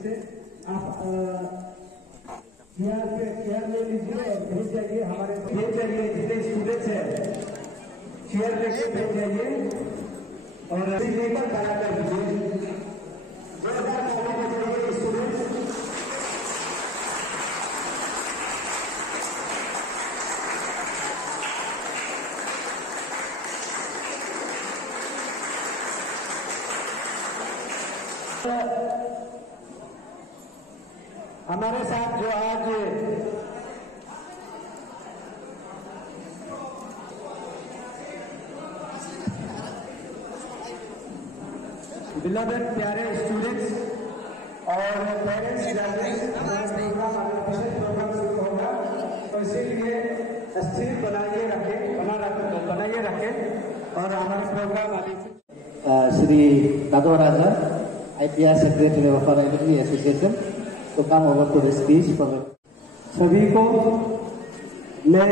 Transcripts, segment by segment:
से आप चेयर ले लीजिए और भेज जाइए हमारे भेज जाइए जितने स्टूडेंट्स हैं चेयर लेके भेज जाइए और लेकर खड़ा कर दीजिए। हमारे साथ जो आज बिलवेड प्यारे स्टूडेंट्स और पेरेंट्स प्रोग्राम शुरू होगा, तो इसीलिए स्थिर बनाइए रखें और हमारे प्रोग्राम आदि Shri Dado Raja IPR secretary of alumni association तो come over to speech for सभी को मैं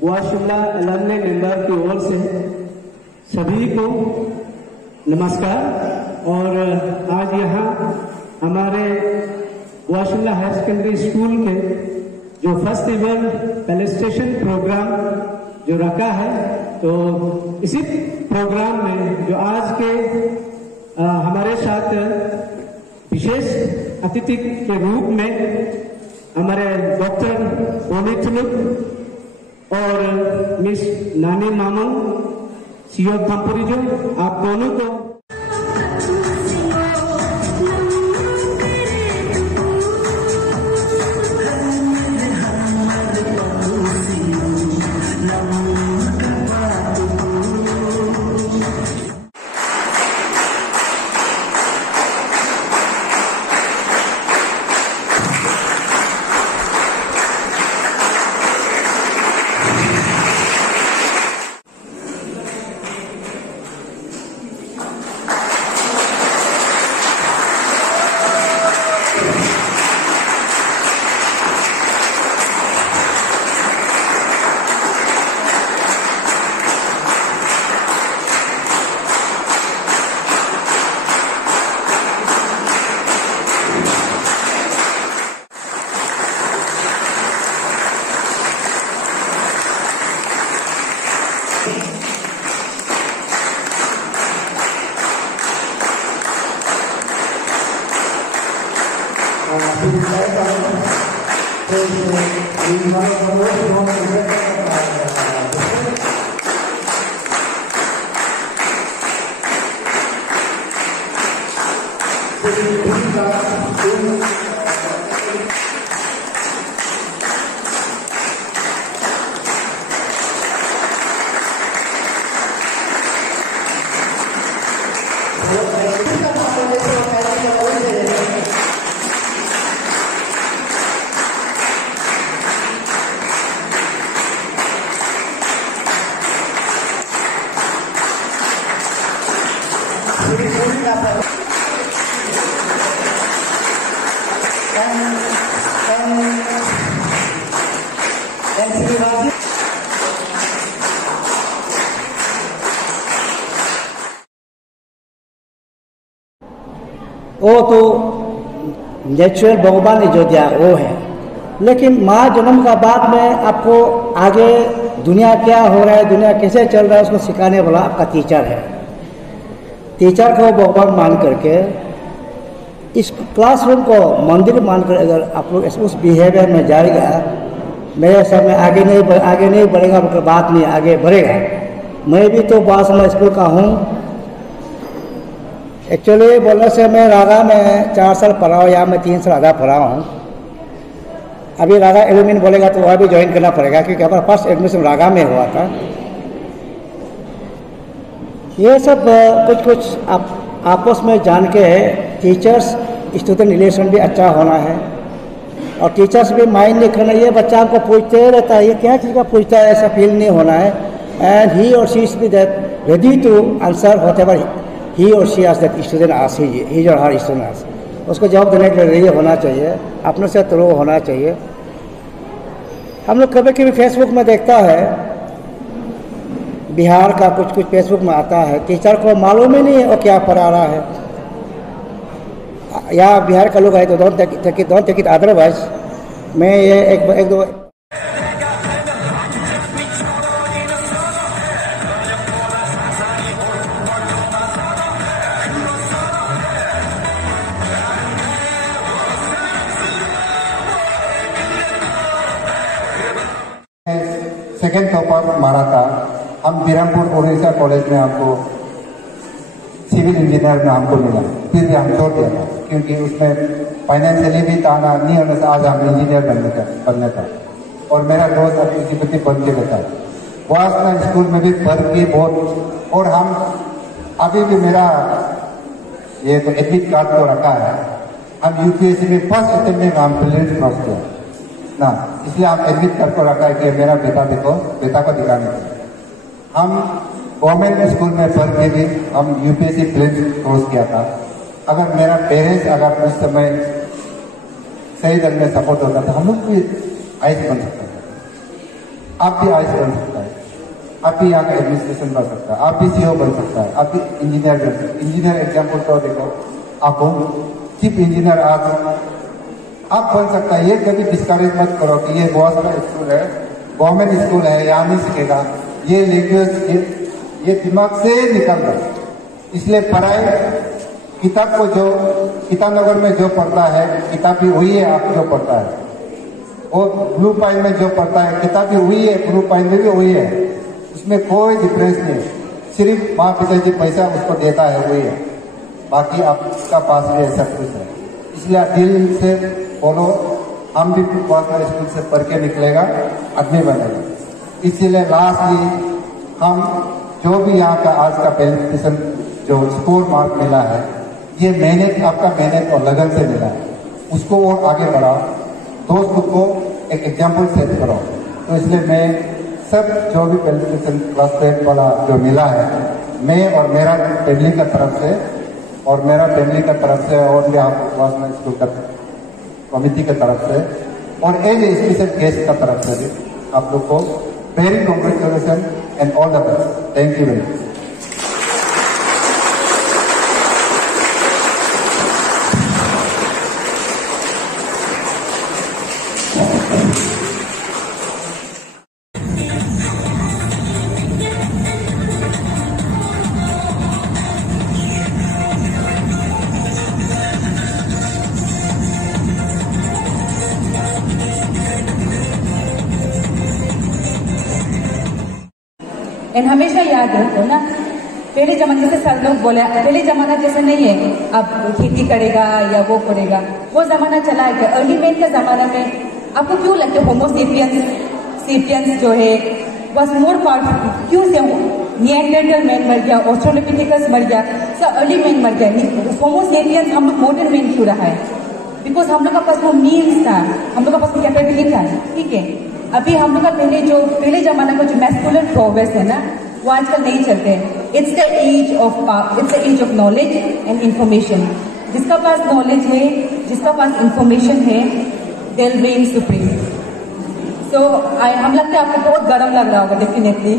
बुआ शिमला एलुमनी मेंबर की ओर से सभी को नमस्कार। और आज यहाँ हमारे बुआ शिमला हायर सेकेंडरी स्कूल में जो फर्स्ट इवर पेलेस्टेशन प्रोग्राम जो रखा है, तो इसी प्रोग्राम में जो आज के हमारे साथ विशेष अतिथि के रूप में हमारे डॉक्टर बोनी थुलुक और मिस नानी मामंग सीओ थम्पुरिजो, आप दोनों को वो तो नेचुरल भगवान ने जो दिया वो है, लेकिन माँ जन्म का बाद में आपको आगे दुनिया क्या हो रहा है, दुनिया कैसे चल रहा है, उसको सिखाने वाला आपका टीचर है। टीचर को भगवान मान करके इस क्लासरूम को मंदिर मानकर अगर आप लोग उस बिहेवियर में जाएगा, मेरे सब में आगे नहीं बढ़ेगा, मतलब बात नहीं आगे बढ़ेगा। मैं भी तो बुआ शिमला स्कूल का हूँ। एक्चुअली बोलने से मैं रागा में 4 साल पढ़ा हूँ, यहाँ मैं 3 साल रागा पढ़ा हूँ। अभी रागा एलुमनी बोलेगा तो वह भी ज्वाइन करना पड़ेगा, क्योंकि हमारा फर्स्ट एडमिशन रागा में हुआ था। ये सब कुछ आपस में जान के टीचर्स स्टूडेंट रिलेशन भी अच्छा होना है, और टीचर्स भी माइंड नहीं करना, ये बच्चा को पूछते रहता है, ये क्या चीज़ का पूछता है, ऐसा फील नहीं होना है। And he or she is be that ready to answer whatever he or she ask that student ask he or हर स्टूडेंट आस्क, उसको जवाब देने के लिए रेडी होना चाहिए, अपने से तुरो होना चाहिए। हम लोग कभी कभी फेसबुक में देखता है, बिहार का कुछ फेसबुक में आता है, टीचर को मालूम ही नहीं है वो क्या पढ़ा रहा है। या बिहार का लोग है तो डोंट टेक इट अदरवाइज। मैं ये एक दो सेकेंड टॉपर मारा था। हम बिरमपुर उड़ीसा कॉलेज में हमको सिविल इंजीनियर में हमको मिला, फिर भी हम छोड़ दिया था क्योंकि उसमें फाइनेंशियली भी ताना नहीं होने से आज हम इंजीनियर बनने था। और मेरा दोस्त अब एग्जीक्यूटिव बन के बैठा है। वहाँ स्कूल में भी पढ़ के बहुत, और हम अभी भी मेरा ये तो एडमिट कार्ड को रखा है। हम यूपीएससी में फर्स्ट अटेम्प्ट में हम प्रीलिम्स क्रॉस किया ना, इसलिए हम एडमिट कार्ड को रखा है कि मेरा बेटा को दिखाने के। हम गवर्नमेंट स्कूल में पढ़ के भी हम यूपीएससी प्रीलिम्स क्रॉस किया था। अगर मेरा पेरेंट्स अगर उस समय सही ढंग में सपोर्ट होता था, हम लोग भी आईएएस बन सकते हैं। आप भी आईएएस बन सकता है, आप भी यहाँ का एडमिनिस्ट्रेशन बन सकता है, आप भी सीईओ बन सकता है, आप भी इंजीनियर बन सकते हैं। इंजीनियर एग्जाम्पल तो देखो, आप चीफ इंजीनियर आप बन सकता है। ये कभी डिस्करेज मत करो कि ये बहुत बड़ा स्कूल है, गवर्नमेंट स्कूल है, यहाँ नहीं सीखेगा, ये लैंग्वेज ये दिमाग से निकल गया। इसलिए पढ़ाई किताब को जो किताबनगर में जो पढ़ता है किताब भी वही है, आप जो पढ़ता है। और ब्लू पाइन में जो पढ़ता है किताब भी वही है, ब्लू पाइन में भी वही है। उसमें कोई डिफरेंस नहीं, सिर्फ माँ पिताजी पैसा उसको देता है वही है, बाकी आपका पास भी ऐसा कुछ है। इसलिए दिल से बोलो, हम भी बहुत सारे स्कूल से पढ़ के निकलेगा, आदमी बनेगा। इसीलिए लास्टली हम जो भी यहाँ का आज का बेनिफिशियल जो स्कोर मार्क मिला है, ये मेहनत आपका मेहनत और लगन से मिला है, उसको और आगे बढ़ाओ, दोस्त खुद को एक एग्जाम्पल सेट करो। तो इसलिए मैं सब जो भी बेनिफिशियल क्लास 10 वाला जो मिला है, मैं और मेरा फैमिली का तरफ से और स्कूल का कमिटी की तरफ से और एज स्पेशल गेस्ट का तरफ से भी आप लोग को very congratulation and all the best. Thank you very much. And हमेशा याद रखो ना, पहले जमाने से सब लोग बोले, पहले जमाना जैसे नहीं है अब खेती करेगा या वो करेगा, वो जमाना चला है। अर्ली मैन का जमाना में आपको क्यों लगता है होमो सेपियंस जो है वॉज मोर पावरफुल? क्यों से निएंडरथल मैन मर गया, ऑस्ट्रेलोपिथेकस मर गया, सब अर्ली मैन मर गया। होमो सेपियंस हम लोग मॉडर्न मैन क्यों रहा है? बिकॉज हम लोग का पास वो मीन्स था, हम लोग का पास कैपेबिलिटी था। ठीक है, अभी हम लोग का पहले जमाना का जो मैस्कुलिन प्रोग्रेस है ना, वो आजकल नहीं चलते हैं। It's the age of knowledge and information. जिसका पास नॉलेज है, जिसका पास इंफॉर्मेशन है, they will reign supreme. So हम लगता है आपको बहुत गर्म लग रहा होगा डेफिनेटली,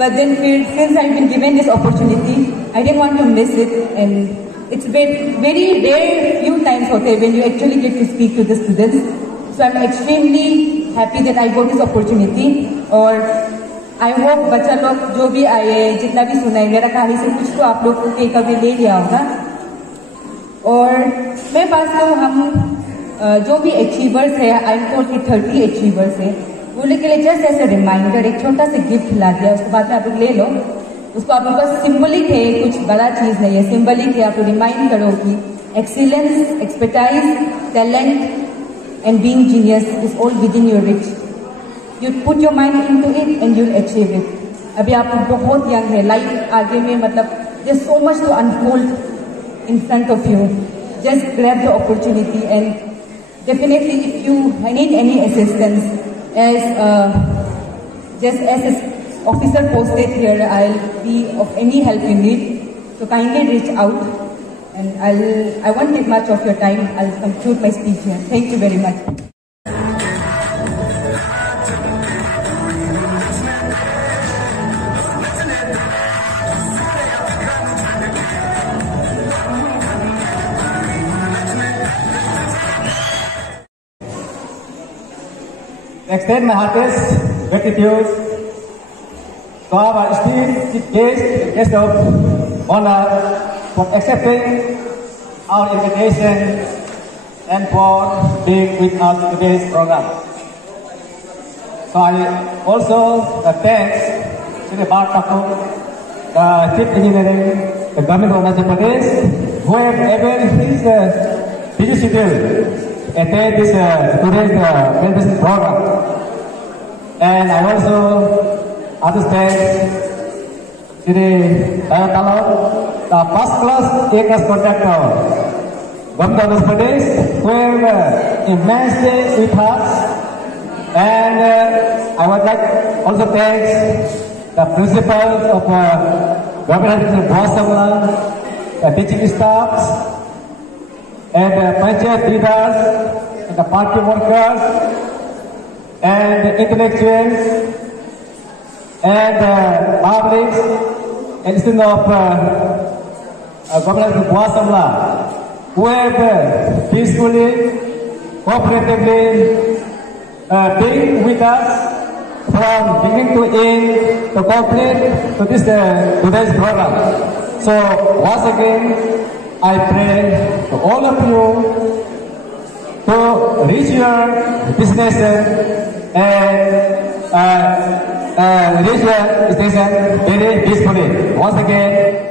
बट देन फिर since I been given this opportunity, I didn't want to miss it. And it's very rare few times होते हैं when you actually get to speak to the students. So I'm extremely happy that I got this opportunity. और I hope बच्चा लोग जो भी आए, जितना भी सुना है मेरा कहानी से कुछ तो आप लोग के कभी ले लिया होगा। और मेरे पास तो हम जो भी अचीवर्स है, आई एम टोल्ड कि 30 अचीवर्स है, वो लेके लिए जस्ट ऐसे रिमाइंडर एक छोटा सा गिफ्ट ला दिया। उसके बाद में आप लोग ले लो उसको, आप लोग का सिंबलिक है, कुछ बड़ा चीज नहीं है, सिंबलिक है। आप लोग रिमाइंड करो कि excellence, expertise, talent and being genius is all within your reach. You put your mind into it and you'll achieve it. अभी आप बहुत young है, लाइफ आगे में मतलब there's so much to unfold in front of you. Just grab the opportunity and definitely if you need any assistance as an officer posted here, I'll be of any help you need. So kindly reach out. And I won't take much of your time. I'll conclude my speech here. Thank you very much. extend my heartiest gratitude to our esteemed guest of honor for accepting our invitation and for being with us in today's program. So I also thanks to the Bharat Thakur, the Chief Engineering, the Government of Arunachal Pradesh, who have able his busy schedule attend this today's business program. And I also understand to the the first class A-class contractor, Government of Andhra Pradesh, who have immensely with us. And I would like also thank the principals of Government of Bhasamla, the teaching staffs, and the panchayat leaders, and the party workers, and the intellectuals, and the publics, and students of Government of Bhasamla, who have peacefully, cooperatively being with us from beginning to end to complete to this today's program. So once again, I pray to all of you to reach your destination and reach your station very peacefully. Once again,